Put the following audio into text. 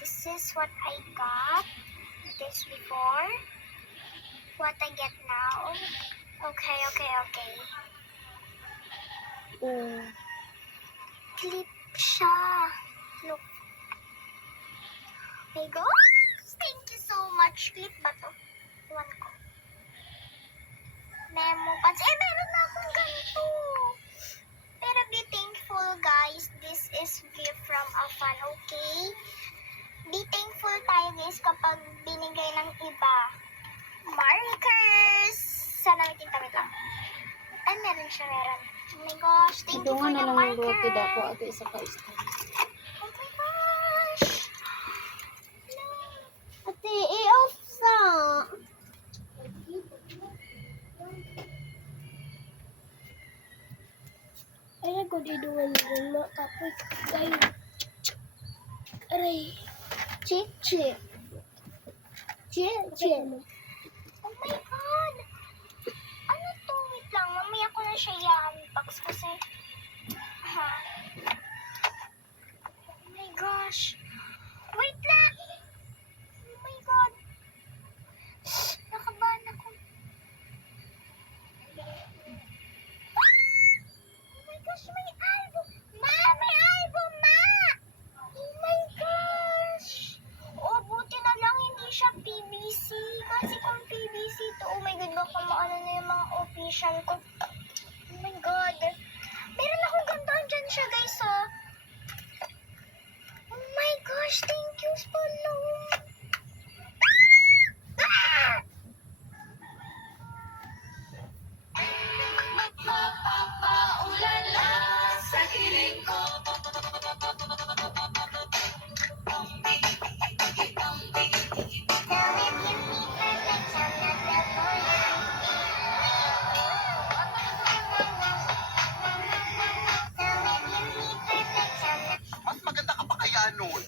This is what I got. This before. What I get now. Okay. Oh. Clip siya. Look. My gosh! Thank you so much. Clip ba to? Iwan ko. Memo pads. Meron na akong ganito. Pero be thankful, guys. This is gift from a fan, okay? Be thankful tayo, guys, kapag binigay ng iba. Markers! Sana may tintamit lang. Ay, meron siya, meron. Oh my gosh, thank you for Dungan the na lang yung duwa marker. ako ato isa ka ista. Oh my gosh! No. Ate, i-off sa. Ay, nagkudiduan mo. Tapos, kayo. Aray. Chichi. Chichi. Oh my God! Ano to? Wait lang. Mamaya ko na siya i-unbox kasi... Ha? Oh my gosh! Wait lang! Oh my God! Nakabahan ako. Oh my gosh! May album! Ma! May album, Ma! Oh my gosh! Oh, buti na lang hindi siya PVC. Kasi kung PVC to, oh my God, baka maano na yung mga official ko. Oh my God. Meron akong gantaan dyan siya, guys, oh. Oh my gosh, thank you so much. Ah! Magpapaulala sa hiling ko. Now if you need perfect, I'm not the boy. Now if you need perfect, I'm not... Mas maganda ka pa kaya nun.